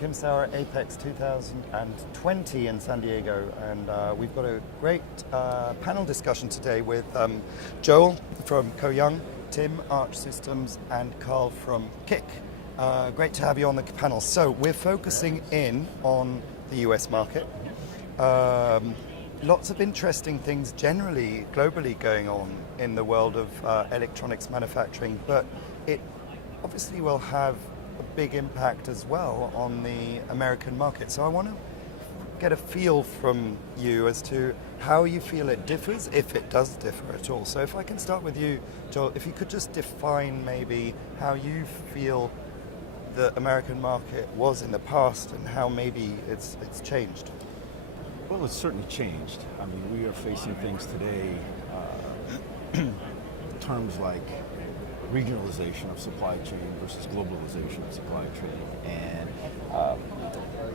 Kimsauer at Apex 2020 in San Diego, and we've got a great panel discussion today with Joel from Co-Young, Tim, Arch Systems, and Carl from Kick. Great to have you on the panel. So we're focusing in on the US market. Lots of interesting things generally, globally going on in the world of electronics manufacturing, but it obviously will have a big impact as well on the American market. So I want to get a feel from you as to how you feel it differs, if it does differ at all. So if I can start with you, Joel, if you could just define maybe how you feel the American market was in the past and how maybe it's changed. Well, it's certainly changed. I mean, we are facing things today, terms like regionalization of supply chain versus globalization of supply chain, and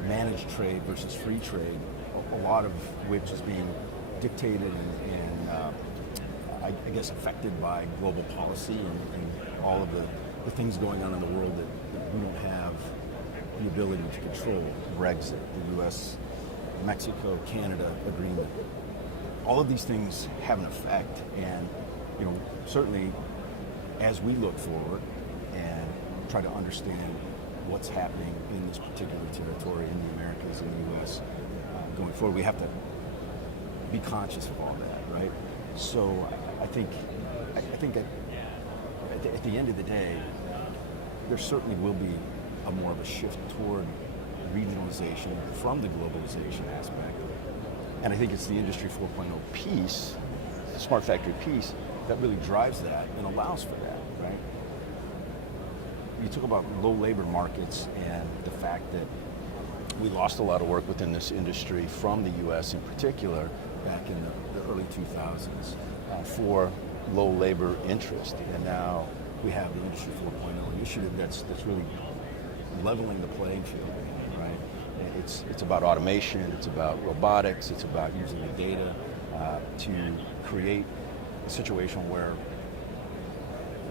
managed trade versus free trade, a lot of which is being dictated and I guess affected by global policy and all of the things going on in the world that we don't have the ability to control. Brexit, the US, Mexico, Canada agreement. All of these things have an effect, and certainly as we look forward and try to understand what's happening in this particular territory in the Americas and the US going forward, we have to be conscious of all that, right? So I think at the end of the day, there certainly will be more of a shift toward regionalization from the globalization aspect. And I think it's the Industry 4.0 piece, the smart factory piece, that really drives that and allows for that, right? You talk about low labor markets and the fact that we lost a lot of work within this industry from the US in particular back in the early 2000s for low labor interest. And now we have the Industry 4.0 initiative that's really leveling the playing field. It's about automation, it's about robotics, it's about using the data to create a situation where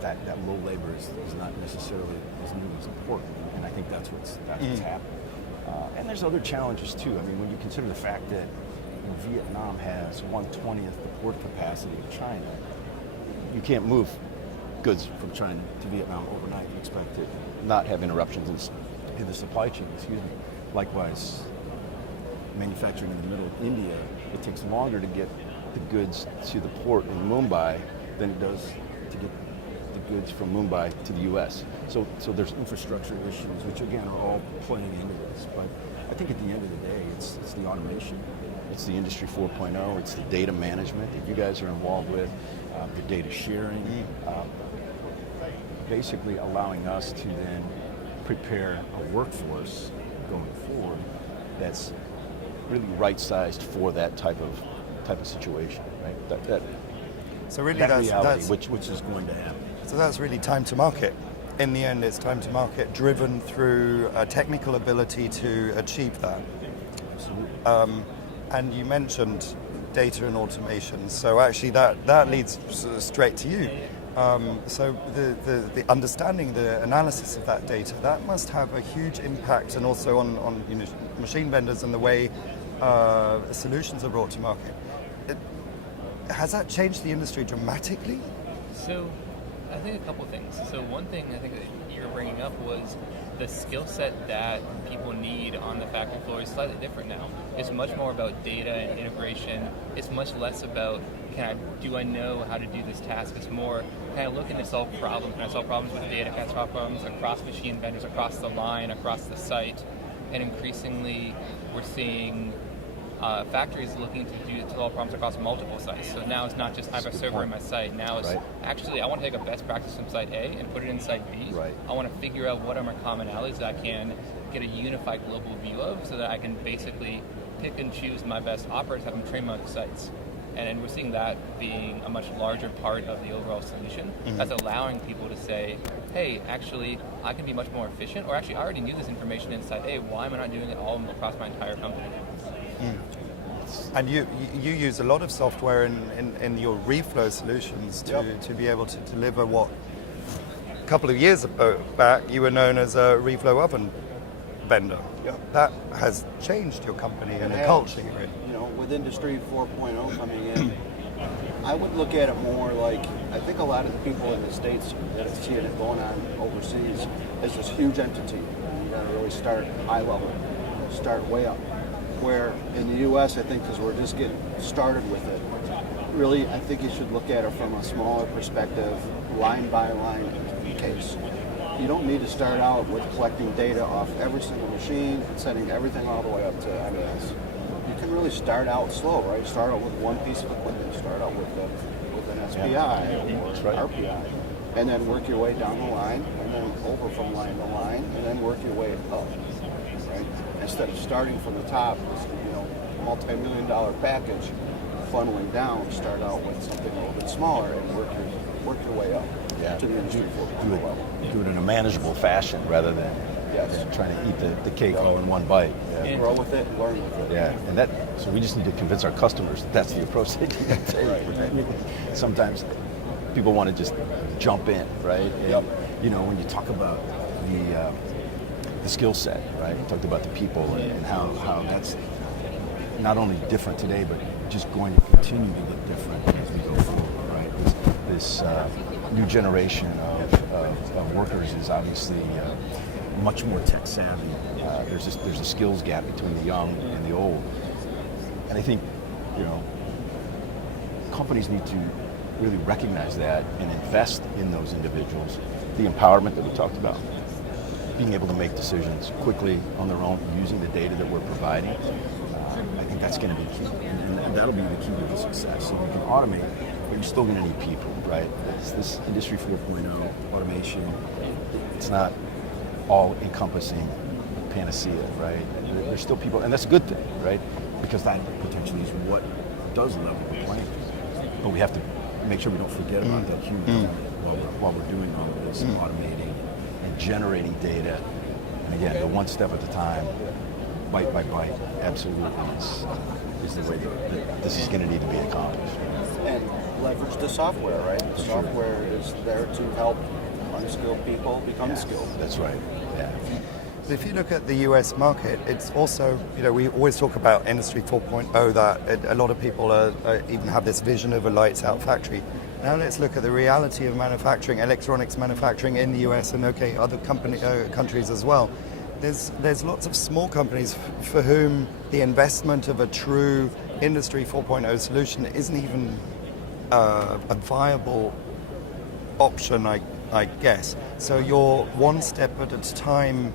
that low labor is not necessarily as nearly as important, and I think that's what's happening. And there's other challenges too. I mean, when you consider the fact that Vietnam has 1/20th the port capacity of China, you can't move goods from China to Vietnam overnight and expect to not have interruptions in the supply chain, Likewise, manufacturing in the middle of India, it takes longer to get the goods to the port in Mumbai than it does to get the goods from Mumbai to the US. So there's infrastructure issues, which again are all playing into this. But I think at the end of the day, it's the automation, it's the Industry 4.0, it's the data management that you guys are involved with, the data sharing, basically allowing us to then prepare a workforce going forward that's really right-sized for that type of situation, right? So really, that that's reality, which is going to happen. So that's really time to market. In the end, it's time to market, driven through a technical ability to achieve that. Absolutely. And you mentioned data and automation. So actually, that leads straight to you. So the understanding, the analysis of that data, that must have a huge impact, and also on machine vendors and the way solutions are brought to market. Has that changed the industry dramatically? So I think a couple things. So one thing I think that you're bringing up was the skill set that people need on the factory floor is slightly different now. It's much more about data and integration. It's much less about do I know how to do this task? It's more, can I look in to solve problems? Can I solve problems with data? Can I solve problems across machine vendors, across the line, across the site? And increasingly, we're seeing factories looking to solve problems across multiple sites. So now it's not just I have a server in my site. Now it's actually I want to take a best practice from site A and put it in site B. Right. I want to figure out what are my commonalities that I can get a unified global view of, so that I can basically pick and choose my best operators, have them train my other sites. And we're seeing that being a much larger part of the overall solution. That's allowing people to say, hey, actually, I can be much more efficient, or actually, I already knew this information inside A, why am I not doing it all across my entire company? And you use a lot of software in your reflow solutions to be able to deliver what a couple of years back you were known as a reflow oven vendor. Yep. That has changed your company and the has. culture. Right? You know, with Industry 4.0 coming in, I would look at it more like, I think a lot of the people in the States that are seeing it going on overseas is this huge entity. You got to really start high level, start way up. Where in the U.S., I think, because we're just getting started with it, really, I think you should look at it from a smaller perspective, line by line case. You don't need to start out with collecting data off every single machine and sending everything all the way up to MES. You can really start out slow, right? Start out with one piece of equipment, start out with an SPI or RPI, and then work your way down the line, and then over from line to line, and then work your way up, right? Instead of starting from the top, multi-million-dollar package, funneling down, start out with something a little bit smaller and work your way up to the industry 4.0 level. Do it in a manageable fashion rather than trying to eat the cake all in one bite. Yeah. Grow with it and learn with it. Yeah, and so we just need to convince our customers that that's the approach they need to take. Right? Sometimes people want to just jump in, right? And, you know, when you talk about the skill set, right? You talked about the people and how that's not only different today, but just going to continue to get different as we go forward, right? This new generation of workers is obviously much more tech savvy. There's a skills gap between the young and the old, and I think, you know, companies need to really recognize that and invest in those individuals. The empowerment that we talked about, being able to make decisions quickly on their own, using the data that we're providing. I think that's going to be key, and that'll be the key to the success. So you can automate, but you're still going to need people, right? This Industry 4.0 automation, it's not all-encompassing panacea, right? There's still people, and that's a good thing, right? Because that potentially is what does level the playing field. But we have to make sure we don't forget about that human element while we're doing all of this, automating and generating data. And again, the one step at a time, bite by bite, absolutely is the way that this is going to need to be accomplished. And leverage the software, right? The software is there to help unskilled people become skilled. That's right, yeah. If you look at the US market, it's also, you know, we always talk about Industry 4.0, that a lot of people even have this vision of a lights out factory. Now let's look at the reality of manufacturing, electronics manufacturing in the US and other countries as well. There's lots of small companies for whom the investment of a true Industry 4.0 solution isn't even a viable option, I guess. So your one step at a time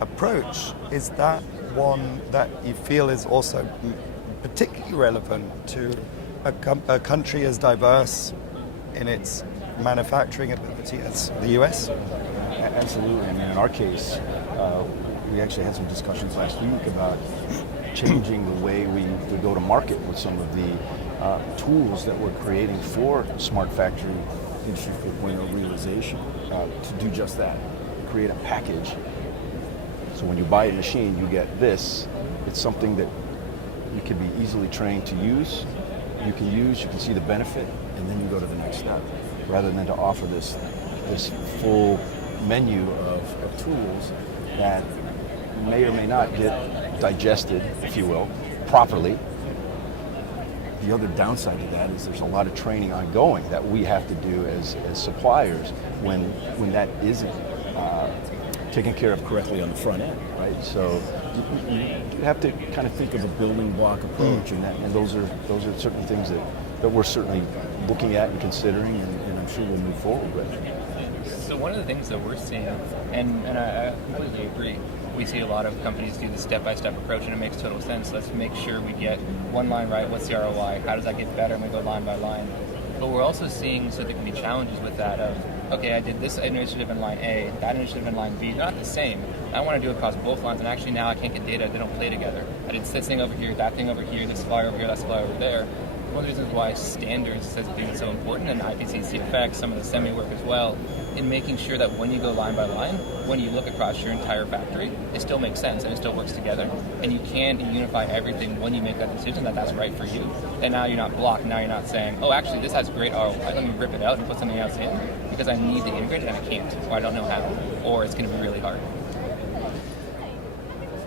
approach, is that one that you feel is also particularly relevant to a country as diverse in its manufacturing ability as the US? Absolutely. I mean, in our case, we actually had some discussions last week about changing the way we go to market with some of the tools that we're creating for smart factory Industry 4.0 realization to do just that, create a package. So when you buy a machine, you get this. It's something that you can be easily trained to use. You can see the benefit, and then you go to the next step, rather than to offer this full menu of tools that may or may not get digested, if you will, properly. The other downside to that is there's a lot of training ongoing that we have to do as suppliers when that isn't taken care of correctly on the front end, right? So you have to kind of think of a building block approach, and those are certainly things that we're certainly looking at and considering, and I'm sure we'll move forward with. So one of the things that we're seeing, and I completely agree, we see a lot of companies do the step-by-step approach, and it makes total sense. Let's make sure we get one line right. What's the ROI? How does that get better? And we go line by line. But we're also seeing, so there can be challenges with that of, okay, I did this initiative in line A, that initiative in line B. They're not the same. I want to do it across both lines, and actually now I can't get data. They don't play together. I did this thing over here, that thing over here, this supplier over here, that supplier over there. One of the reasons why standards has been so important, and IPC, CFX, some of the semi-work as well, in making sure that when you go line by line, when you look across your entire factory, it still makes sense and it still works together. And you can unify everything when you make that decision that that's right for you. And now you're not blocked. Now you're not saying, oh, actually, this has great ROI. Let me rip it out and put something else in because I need to integrate it and I can't, or I don't know how, or it's going to be really hard.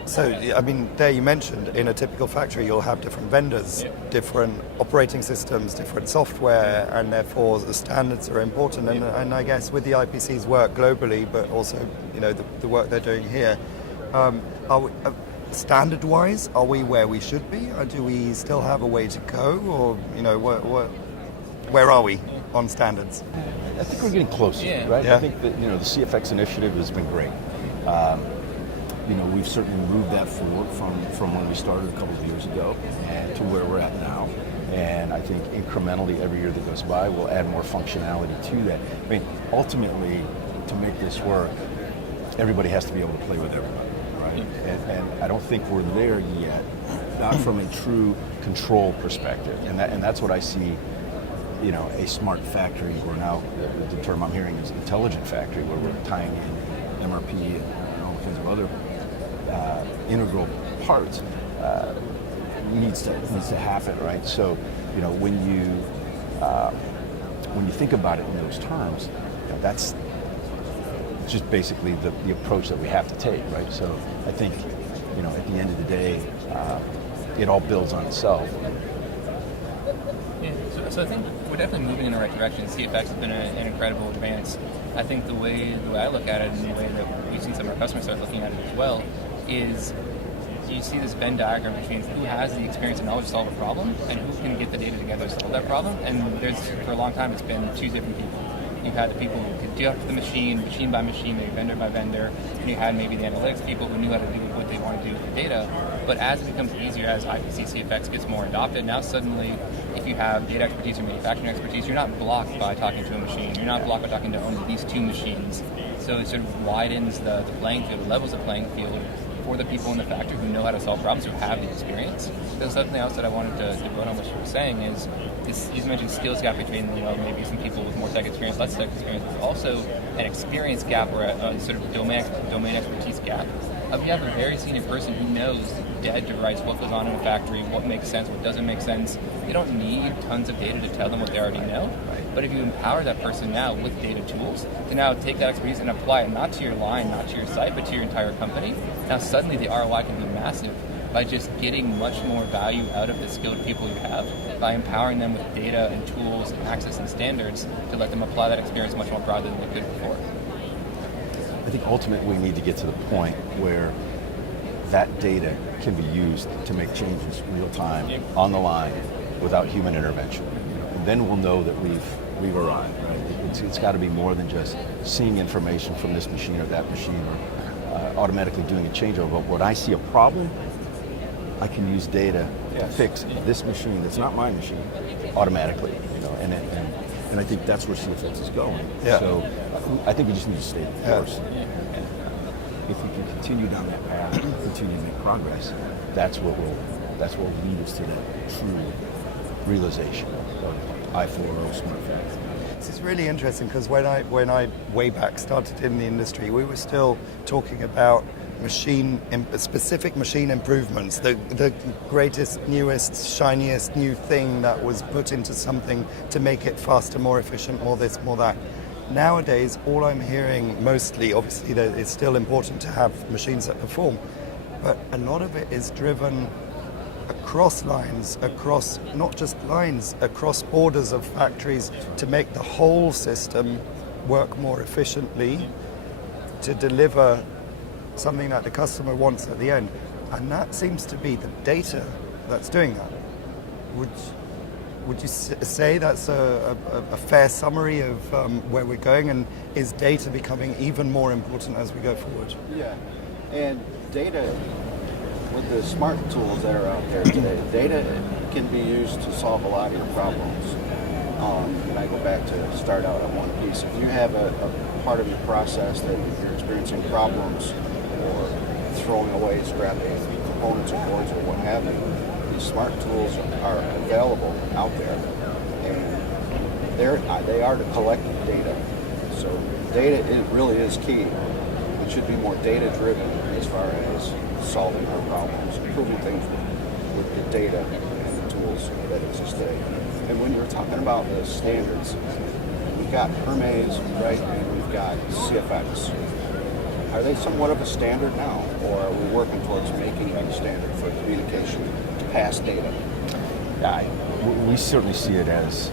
So, I mean, there you mentioned in a typical factory you'll have different vendors, different operating systems, different software, and therefore the standards are important. And I guess with the IPC's work globally, but also the work they're doing here, are we, standard-wise, are we where we should be, or do we still have a way to go, or where are we on standards? I think we're getting closer, right? Yeah. I think that the CFX initiative has been great. We've certainly moved that forward from when we started a couple of years ago and to where we're at now. And I think incrementally every year that goes by, we'll add more functionality to that. I mean, ultimately, to make this work, everybody has to be able to play with everybody, right? And I don't think we're there yet, not from a true control perspective. And that's what I see, a smart factory, or now the term I'm hearing is intelligent factory, where we're tying in MRP and all kinds of other integral parts needs to happen, right? So, when you think about it in those terms, that's just basically the approach that we have to take, right? So I think, at the end of the day, it all builds on itself. Yeah, so I think we're definitely moving in the right direction. CFX has been an incredible advance. I think the way I look at it, and the way that we've seen some of our customers start looking at it as well, is you see this Venn diagram between who has the experience and knowledge to solve a problem and who can get the data together to solve that problem. And for a long time, it's been two different people. You've had the people who could do it to the machine by machine, maybe vendor by vendor, and you had maybe the analytics people who knew how to do what they want to do with the data. But as it becomes easier, as IPC CFX gets more adopted, now suddenly, if you have data expertise or manufacturing expertise, you're not blocked by talking to a machine. You're not blocked by talking to only these two machines. So it sort of widens the playing field, levels the playing field for the people in the factory who know how to solve problems, who have the experience. There's something else that I wanted to build on what you were saying is, you mentioned skills gap between maybe some people with more tech experience, less tech experience. There's also an experience gap or a sort of domain expertise gap. You have a very senior person who knows dead to rights what goes on in a factory, what makes sense, what doesn't make sense. You don't need tons of data to tell them what they already know. But if you empower that person now with data tools to now take that expertise and apply it not to your line, not to your site, but to your entire company, now suddenly the ROI can be massive by just getting much more value out of the skilled people you have, by empowering them with data and tools and access and standards to let them apply that experience much more broadly than they could before. I think ultimately we need to get to the point where that data can be used to make changes real time, on the line, without human intervention. And then we'll know that we've arrived, right? It's got to be more than just seeing information from this machine or that machine, or automatically doing a changeover. But when I see a problem, I can use data to fix this machine that's not my machine automatically, and I think that's where CFX is going. Yeah. So I think we just need to stay the course. And if we can continue down that path, continue to make progress, that's what will lead us to that true realization of I-4O smart factory. This is really interesting because when I way back started in the industry, we were still talking about specific machine improvements, the greatest, newest, shiniest new thing that was put into something to make it faster, more efficient, more this, more that. Nowadays, all I'm hearing mostly, obviously, that it's still important to have machines that perform, but a lot of it is driven across lines, across not just lines, across borders of factories to make the whole system work more efficiently to deliver something that the customer wants at the end. And that seems to be the data that's doing that. Would you say that's a fair summary of where we're going, and is data becoming even more important as we go forward? Yeah, and data, with the smart tools that are out there today, data can be used to solve a lot of your problems. And I go back to start out on one piece. If you have a part of your process that you're experiencing problems or throwing away scrap components or boards or what have you, these smart tools are available out there, and they are to collect data. So data really is key. It should be more data-driven as far as solving our problems, improving things with the data and the tools that exist today. And when you're talking about the standards, we've got Hermes, right, and we've got CFX. are they somewhat of a standard now, or are we working towards making them a standard for communication to pass data? We certainly see it as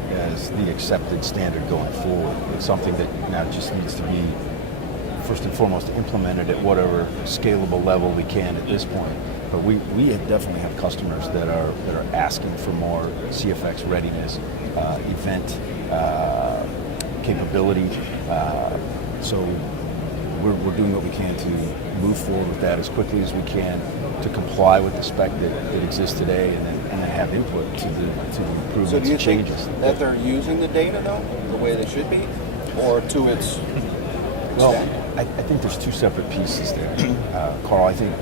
the accepted standard going forward. It's something that now just needs to be, first and foremost, implemented at whatever scalable level we can at this point. But we definitely have customers that are asking for more CFX readiness, event capability. So we're doing what we can to move forward with that as quickly as we can to comply with the spec that exists today, and then have input to the improvements So do you and changes. think that they're using the data, though, the way they should be, or to its Well, extent? I think there's two separate pieces there. Carl, I think,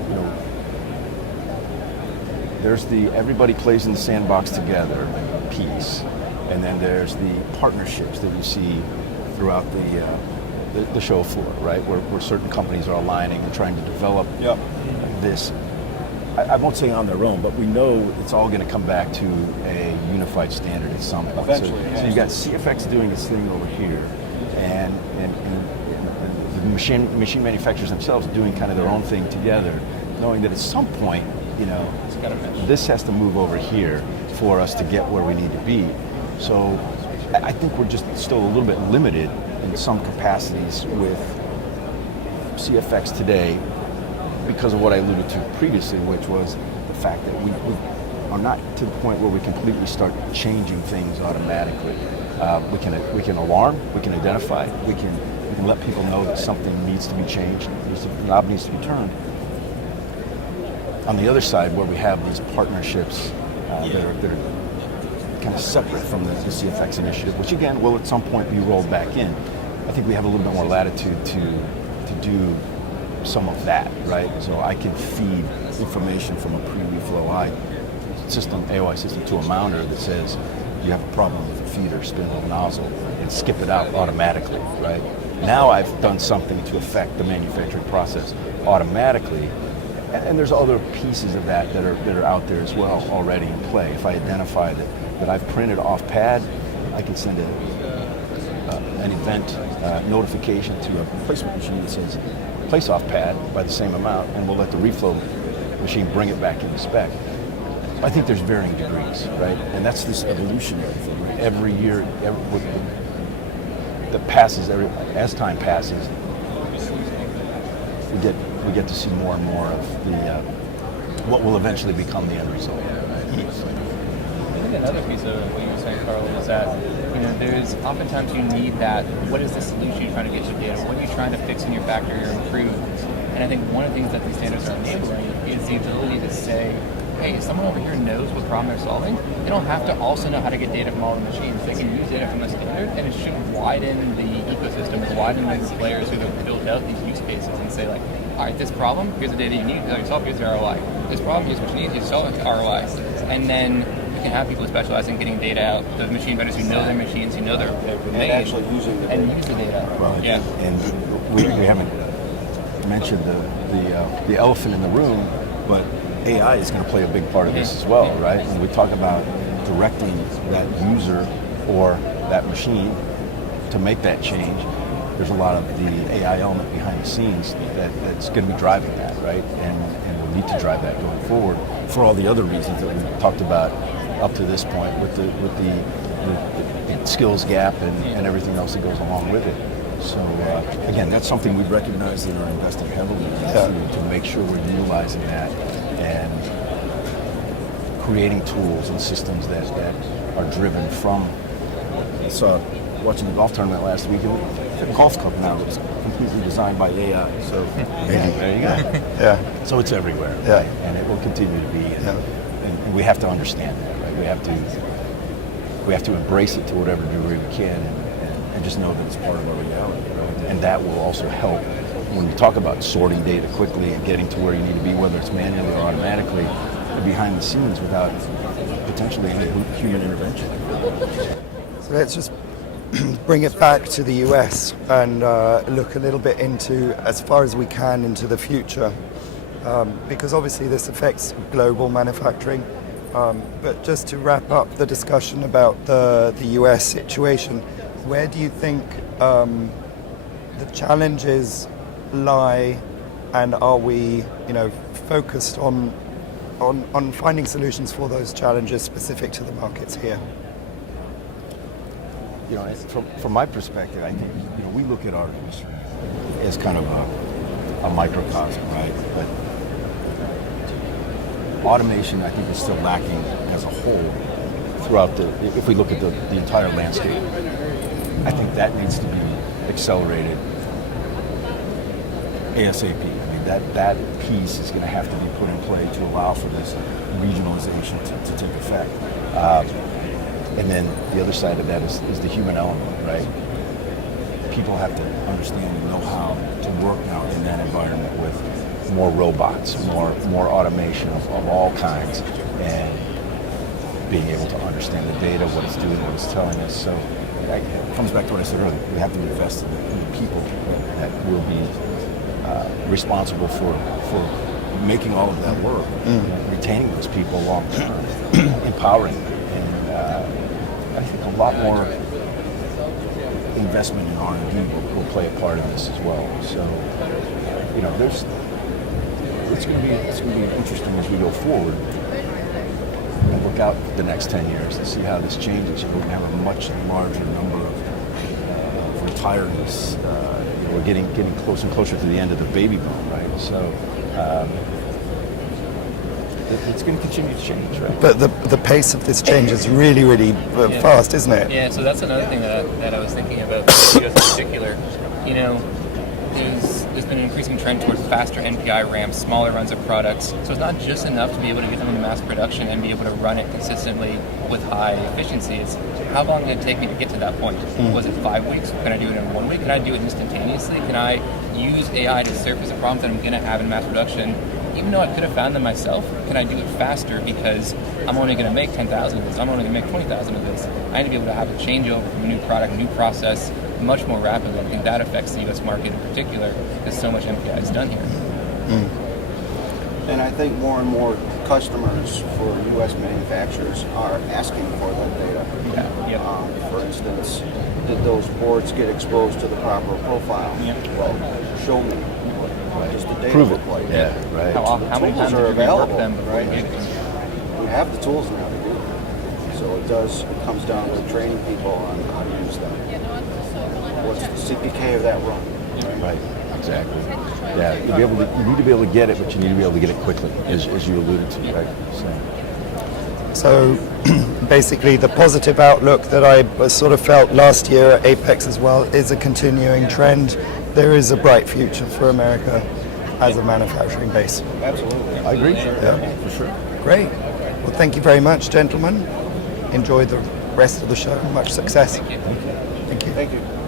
there's the everybody plays in the sandbox together piece, and then there's the partnerships that you see throughout the show floor, right? Where certain companies are aligning and trying to develop this. I won't say on their own, but we know it's all going to come back to a unified standard at some point. Eventually, So you've got CFX doing its thing over here, and the machine manufacturers themselves doing kind of their own thing together, knowing that at some point, this has to move over here for us to get where we need to be. So I think we're just still a little bit limited in some capacities with CFX today because of what I alluded to previously, which was the fact that we are not to the point where we completely start changing things automatically. We can alarm, we can identify, we can let people know that something needs to be changed, the knob needs to be turned. On the other side, where we have these partnerships that are kind of separate from the CFX initiative, which again will at some point be rolled back in, I think we have a little bit more latitude to do some of that, right? So I can feed information from a pre-reflow AOI system to a mounter that says you have a problem with a feeder spindle nozzle, and skip it out automatically, right? Now I've done something to affect the manufacturing process automatically, and there's other pieces of that are out there as well already in play. If I identify that I've printed off pad, I can send an event notification to a replacement machine that says place off pad by the same amount, and we'll let the reflow machine bring it back into spec. I think there's varying degrees, right? And that's this evolutionary thing, right? Every year, that passes, as time passes, we get to see more and more of the what will eventually become the end result. I think another piece of what you were saying, Carl, is that there's oftentimes you need that. What is the solution you're trying to get your data? What are you trying to fix in your factory or improve? And I think one of the things that these standards are enabling is the ability to say, hey, someone over here knows what problem they're solving. They don't have to also know how to get data from all the machines. They can use data from the standard, and it should widen the ecosystem, widen the players who have built out these use cases and say, like, all right, this problem, here's the data you need, you solve, here's the ROI. This problem, here's what you need, you solve the ROI. And then you can have people who specialize in getting data out, the machine vendors who know their machines, who know their And actually using the data. use the data. Well, yeah. And we haven't mentioned the elephant in the room, but AI is going to play a big part of this as well, right? When we talk about directing that user or that machine to make that change, there's a lot of the AI element behind the scenes that's going to be driving that, right? And we'll need to drive that going forward for all the other reasons that we've talked about up to this point with the skills gap and everything else that goes along with it. So again, that's something we've recognized and are investing heavily in to make sure we're utilizing that and creating tools and systems that are driven from. I saw watching the golf tournament last week, and the golf club now that's completely designed by AI. So there you go. Yeah. So it's everywhere, Yeah. right? And it will continue to be. And we have to understand that, right? We have to embrace it to whatever degree we can, and just know that it's part of our reality, right? And that will also help when you talk about sorting data quickly and getting to where you need to be, whether it's manually or automatically, behind the scenes without potentially any human intervention. So let's just bring it back to the US and look a little bit into, as far as we can, into the future. Because obviously this affects global manufacturing. But just to wrap up the discussion about the US situation, where do you think the challenges lie and are we, focused on finding solutions for those challenges specific to the markets here? From my perspective, I think we look at our industry as kind of a microcosm, right? But automation, I think, is still lacking as a whole throughout if we look at the entire landscape. I think that needs to be accelerated ASAP. That piece is going to have to be put in play to allow for this regionalization to take effect. And then the other side of that is the human element, right? People have to understand and know how to work now in that environment with more robots, more automation of all kinds, and being able to understand the data, what it's doing, what it's telling us. So it comes back to what I said earlier. We have to invest in the people that will be responsible for making all of that work, retaining those people long term, empowering them. I think a lot more investment in R&D will play a part in this as well. So, it's going to be interesting as we go forward. And look out the next 10 years to see how this changes. We're going to have a much larger number of retirees. We're getting closer and closer to the end of the baby boom, right? So. It's going to continue to change, right? But the pace of this change is really, really fast, isn't it? Yeah, so that's another thing that I was thinking about with videos in particular. There's been an increasing trend towards faster NPI ramps, smaller runs of products. So it's not just enough to be able to get them into mass production and be able to run it consistently with high efficiency. It's how long did it take me to get to that point? Was it 5 weeks? Can I do it in 1 week? Can I do it instantaneously? Can I use AI to surface a problem that I'm going to have in mass production? Even though I could have found them myself, can I do it faster because I'm only going to make 10,000 of this, I'm only going to make 20,000 of this. I need to be able to have a changeover from a new product, new process, much more rapidly. I think that affects the U.S. market in particular because so much MPI is done here. And I think more and more customers for U.S. manufacturers are asking for that data. For instance, did those boards get exposed to the proper profile? Well, show me. Does the data Prove look it. like? Yeah, right. How many Tools times are have you reworked available, them before right? you get them? We have the tools now to do it. So it comes down to training people on how to use them. What's the CPK of that run? Right, exactly. Yeah, you need to be able to get it, but you need to be able to get it quickly, as you alluded to, right? So basically the positive outlook that I sort of felt last year at Apex as well is a continuing trend. There is a bright future for America as a manufacturing base. Absolutely. I agree. Yeah. For sure. Great. Well, thank you very much, gentlemen. Enjoy the rest of the show. Much success. Thank you. Thank you. Thank you.